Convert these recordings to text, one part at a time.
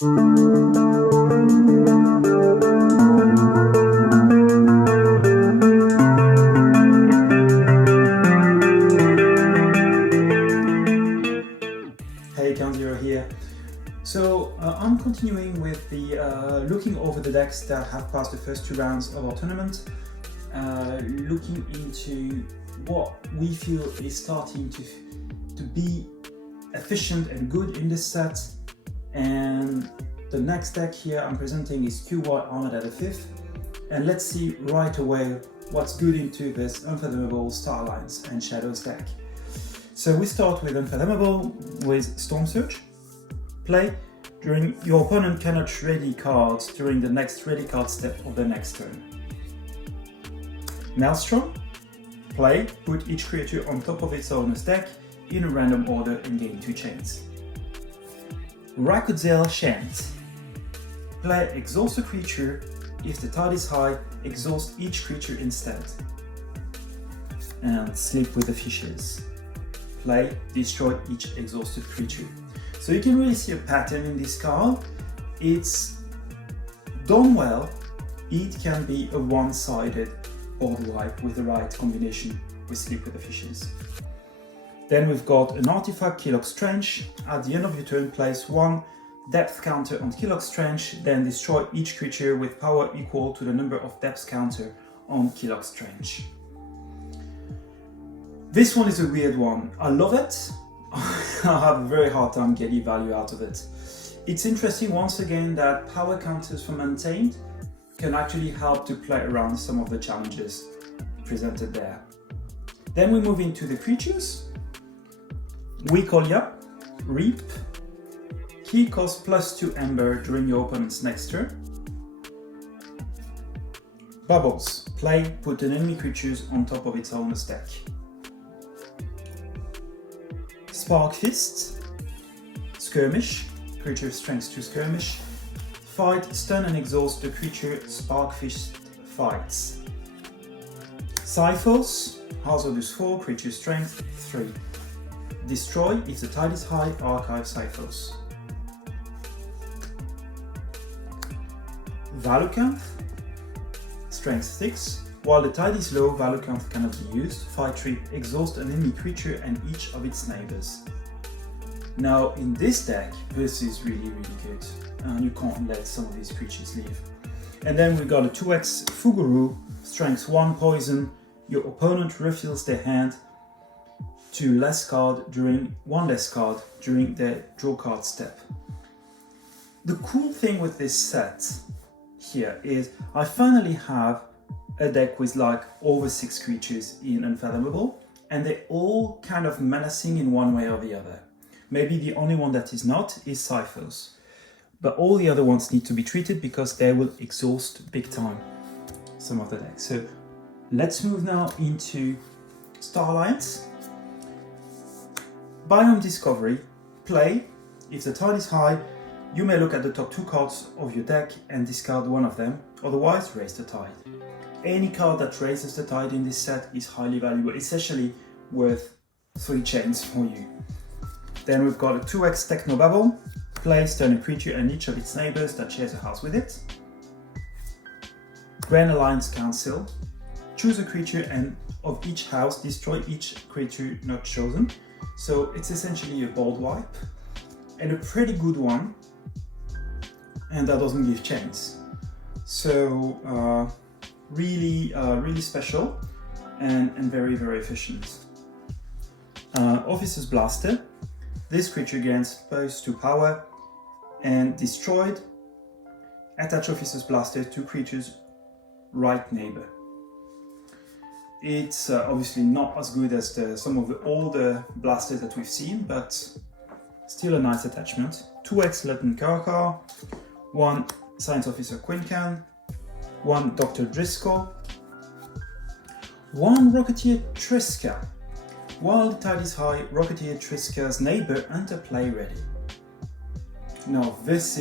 Hey, Count0 here. So I'm continuing with the looking over the decks that have passed the first 2 rounds of our tournament, looking into what we feel is starting to be efficient and good in this set. And the next deck here I'm presenting is QY Armored at the 5th, and let's see right away what's good into this Unfathomable Starlines and Shadows deck. So we start with Unfathomable with Storm Surge. Play during your opponent cannot ready cards during the next ready card step of the next turn. Maelstrom. Play, put each creature on top of its owner's deck in a random order and gain 2 chains. Rakudzel Shant. Play, exhaust a creature. If the tide is high, exhaust each creature instead. And Sleep with the Fishes. Play, destroy each exhausted creature. So you can really see a pattern in this card. It's done well. It can be a one-sided board wipe with the right combination with Sleep with the Fishes. Then we've got an artifact, Kilok's Trench. At the end of your turn, place 1 depth counter on Kilok's Trench, then destroy each creature with power equal to the number of depth counter on Kilok's Trench. This one is a weird one. I love it. I have a very hard time getting value out of it. It's interesting once again that power counters from Untamed can actually help to play around some of the challenges presented there. Then we move into the creatures. Wikolia, Reap. Key cost +2 aember during your opponent's next turn. Bubbles. Play, put an enemy creatures on top of its owner's deck. Spark Fist. Skirmish. Creature strength 2 skirmish. Fight, stun and exhaust the creature Spark Fist fights. Cyphos. Hazardous 4, creature strength 3. Destroy, if the tide is high, archive Cyphos. Valucanth. Strength 6. While the tide is low, Valucanth cannot be used. Fight trip, exhaust an enemy creature and each of its neighbors. Now in this deck, this is really good. And you can't let some of these creatures leave. And then we got a 2x Fuguru, strength 1 poison. Your opponent refills their hand to one less card during their draw card step. The cool thing with this set here is I finally have a deck with like over 6 creatures in Unfathomable, and they're all kind of menacing in one way or the other. Maybe the only one that is not is Cyphos, but all the other ones need to be treated because they will exhaust big time some of the decks. So let's move now into Starlights. Biome Discovery. Play, if the tide is high, you may look at the top 2 cards of your deck and discard one of them, otherwise raise the tide. Any card that raises the tide in this set is highly valuable, essentially worth 3 chains for you. Then we've got a 2x Technobabble. Play, stun a creature and each of its neighbors that shares a house with it. Grand Alliance Council. Choose a creature and of each house, destroy each creature not chosen. So it's essentially a board wipe, and a pretty good one, and that doesn't give chains. So really special and very efficient. Officer's Blaster. This creature gains +2 power and destroyed. Attach Officer's Blaster to creature's right neighbor. It's obviously not as good as some of the older blasters that we've seen, but still a nice attachment. 2x Lieutenant Karkar, 1 Science Officer Quincan, 1 Dr. Driscoll, 1 Rocketeer Triska. While the tide is high, Rocketeer Triska's neighbor enter play ready. Now this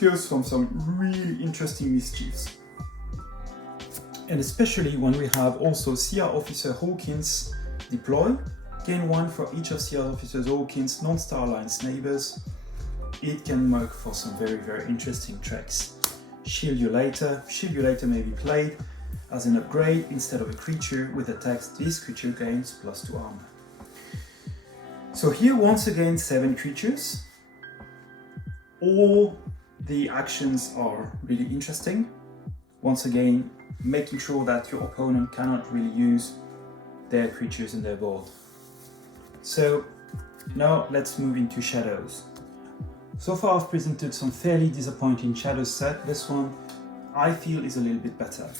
goes from some really interesting mischiefs. And especially when we have also CR Officer Hawkins deploy, gain 1 for each of CR Officer Hawkins non-Starlines neighbors. it can work for some very interesting tricks. Shield You Later may be played as an upgrade instead of a creature with the text "This creature gains +2 armor." So here once again 7 creatures. All the actions are really interesting. Once again, making sure that your opponent cannot really use their creatures in their board. So now let's move into Shadows. So far I've presented some fairly disappointing Shadows set. This one I feel is a little bit better.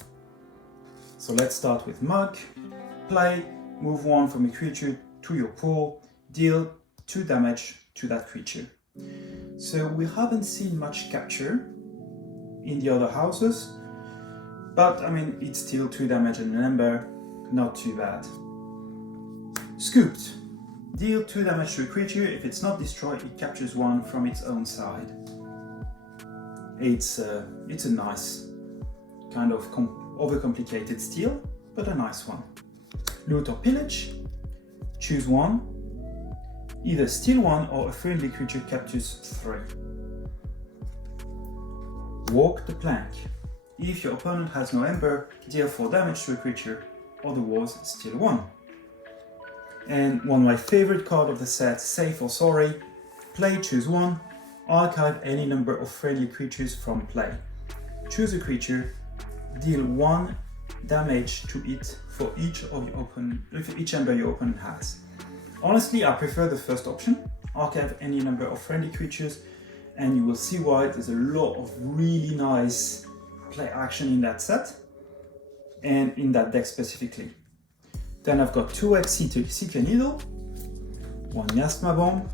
So let's start with Mug. Play, move 1 from a creature to your pool, deal 2 damage to that creature. So we haven't seen much capture in the other houses, but I mean it's still 2 damage and an Ember, not too bad. Scooped. Deal 2 damage to a creature. If it's not destroyed, it captures 1 from its own side. It's a nice kind of overcomplicated steal, but a nice one. Loot or Pillage. Choose 1. Either steal 1 or a friendly creature captures 3. Walk the Plank. If your opponent has no Ember, deal 4 damage to a creature, otherwise steal 1. And one of my favorite cards of the set, Safe or Sorry. Play, choose 1. Archive any number of friendly creatures from play. Choose a creature, deal 1 damage to it for each Ember your opponent has. Honestly, I prefer the first option, archive any number of friendly creatures, and you will see why. There's a lot of really nice play action in that set, and in that deck specifically. Then I've got 2x Seeker Needle, 1 Miasma Bomb,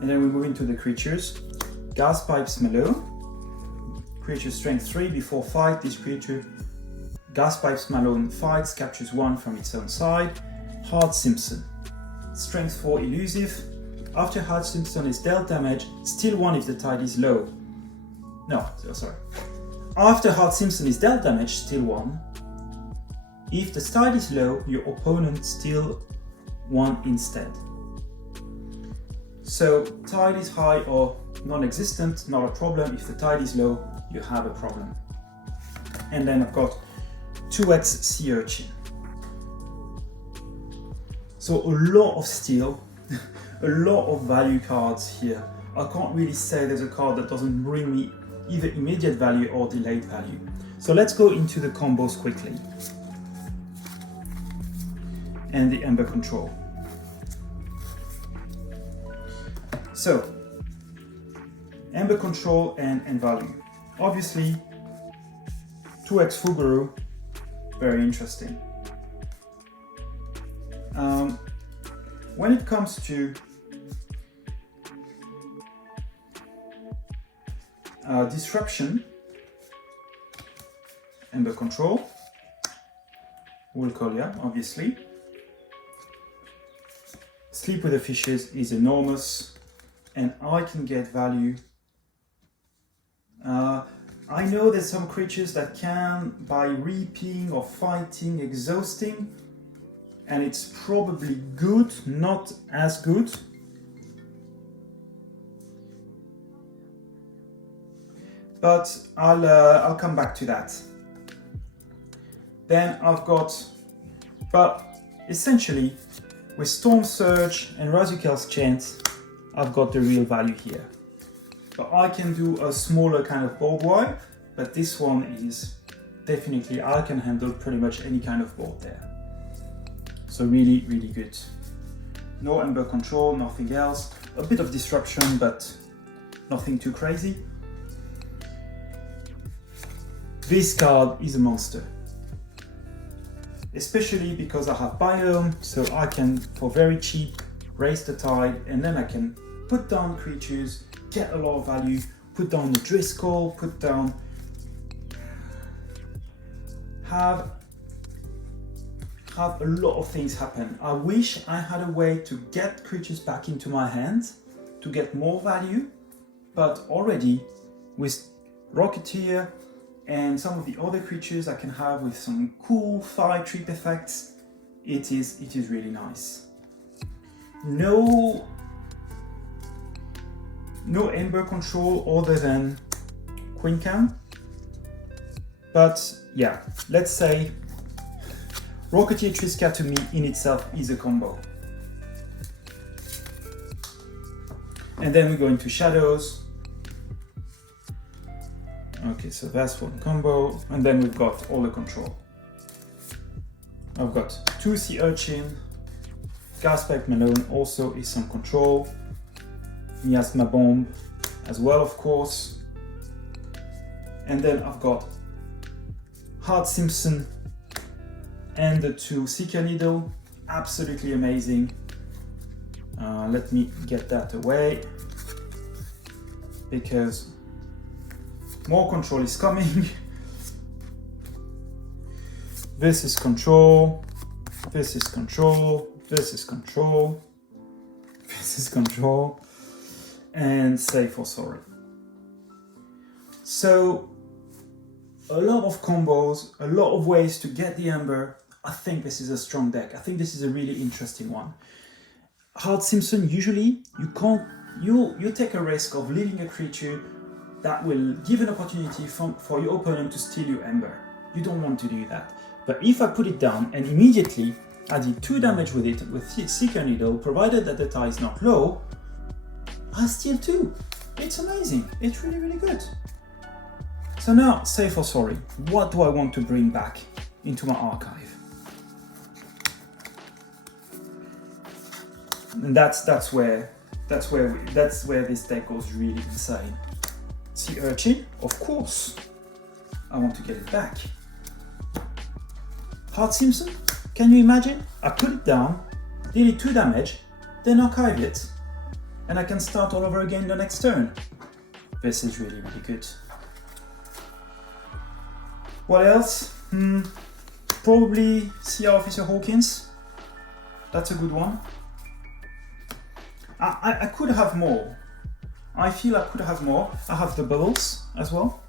and then we move into the creatures. Gas Pipes Malone, creature strength 3 before fight. This creature, Gas Pipes Malone, fights, captures 1 from its own side. Hard Simpson, strength 4 elusive. After Hard Simpson is dealt damage, steal 1 if the tide is low. After Hard Simpson is dealt damage, steal 1. If the tide is low, your opponent steal 1 instead. So tide is high or non-existent, not a problem. If the tide is low, you have a problem. And then I've got 2x Sea Urchin. So a lot of steal, a lot of value cards here. I can't really say there's a card that doesn't bring me either immediate value or delayed value. So let's go into the combos quickly. And the Ember Control. So, Ember Control and value. Obviously, 2x Fuguru, very interesting. When it comes to disruption, Ember Control, Woolcolia, obviously. Sleep with the Fishes is enormous, and I can get value. I know there's some creatures that can, by reaping or fighting, exhausting, and it's probably good, not as good. But I'll come back to that. Then I've got, but essentially, with Storm Surge and Razukel's Chant, I've got the real value here. But I can do a smaller kind of board wipe, but this one is definitely, I can handle pretty much any kind of board there. So really, really good. No Ember Control, nothing else. A bit of disruption, but nothing too crazy. This card is a monster. Especially because I have Biome, so I can, for very cheap, raise the tide, and then I can put down creatures, get a lot of value, put down the Driscoll, put down... have a lot of things happen. I wish I had a way to get creatures back into my hands, to get more value, but already with Rocketeer, and some of the other creatures I can have with some cool 5-trip effects, it is really nice. No no aember control other than Queen Cam. But yeah, let's say Rocketeer Triska to me in itself is a combo. And then we go into shadows. Okay, so that's one combo. And then we've got all the control. I've got 2 Sea Urchin. Gaspipe Malone also is some control. Miasma Bomb as well, of course. And then I've got Hart Simpson and the 2 Seeker Needle. Absolutely amazing. Let me get that away because more control is coming. This is control, this is control, this is control, this is control, and say for sorry. So a lot of combos, a lot of ways to get the Aember. I think this is a strong deck. I think this is a really interesting one. Hart Simpson, usually you take a risk of leaving a creature that will give an opportunity for your opponent to steal your Aember. You don't want to do that. But if I put it down and immediately I did 2 damage with it with Seeker Needle, provided that the tie is not low, I steal 2. It's amazing. It's really, really good. So now, say for sorry, what do I want to bring back into my archive? And that's where this deck goes really insane. Sea Urchin, of course. I want to get it back. Hart Simpson, can you imagine? I put it down, deal it 2 damage, then archive it. And I can start all over again the next turn. This is really, really good. What else? Probably Sea Officer Hawkins. That's a good one. I could have more. I feel I could have more. I have the bubbles as well.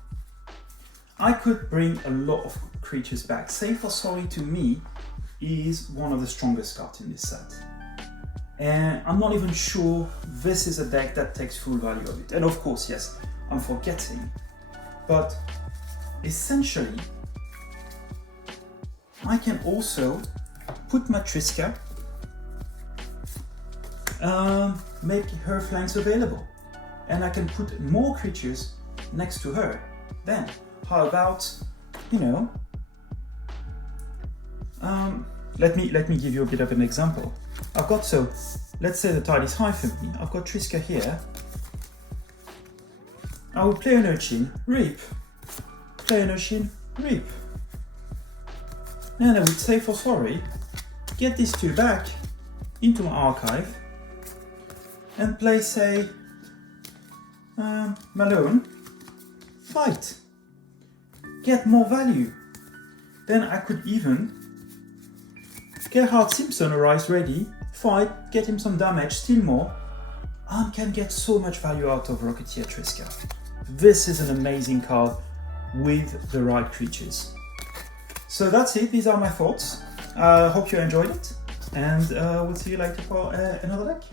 I could bring a lot of creatures back. Say for sorry to me is one of the strongest cards in this set. And I'm not even sure this is a deck that takes full value of it. And of course, yes, I'm forgetting. But essentially, I can also put my Triska, make her flanks available. And I can put more creatures next to her. Then, how about, you know, let me give you a bit of an example. I've got, so let's say the tide is high for me. I've got Triska here. I will play an Urchin, Reap. Play an Urchin, Reap. And I would say for sorry, get these 2 back into my archive and play, say, Malone, fight. Get more value. Then I could even get Hart Simpson Arise ready, fight, get him some damage, steal more, and can get so much value out of Rocketeer Triska. This is an amazing card with the right creatures. So that's it, these are my thoughts. I hope you enjoyed it, and we'll see you later for another deck.